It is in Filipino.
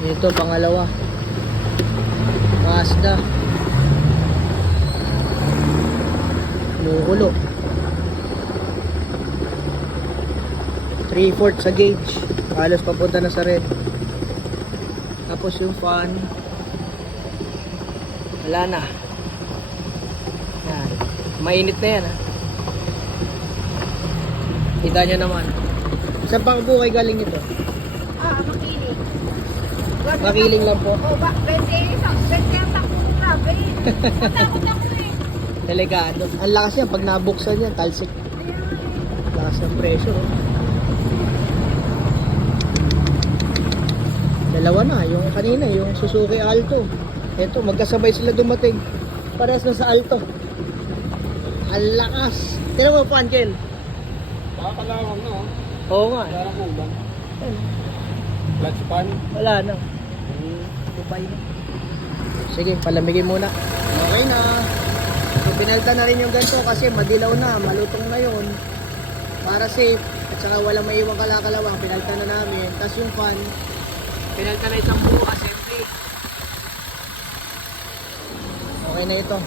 Ito, pangalawa. Mazda. Kumukulo. 3-4 sa gauge. Halos papunta na sa red. Tapos yung fan. Wala na. Yan. Mainit na yan ha. Kita nyo naman. Saan pang bukay galing ito? Ah, makiling. Makiling lang po. Oh, ba, 20 isang, 20 ang takbo ko grabe. Matakot ako eh. Delikado. Ang lakas yan. Pag nabuksan yan, talsik. Lakas ng presyo. oh. Dalawa na. Yung kanina, yung Suzuki Alto. Ito, magkasabay sila dumating. Parehas na sa Alto. Ang lakas. Tira mo po, Angel. Nakakalawang na, oh. Oo nga. eh. Parang kulang. Clutch pan. Wala na. Na. Sige, palamigin muna. Okay na. So, pinalta na rin yung ganito kasi madilaw na, malutong na yun. Para safe. At saka walang maiwang kalakalawang, pinalta na namin. Tapos yung fan, pinalta na isang buo assembly. Okay na ito.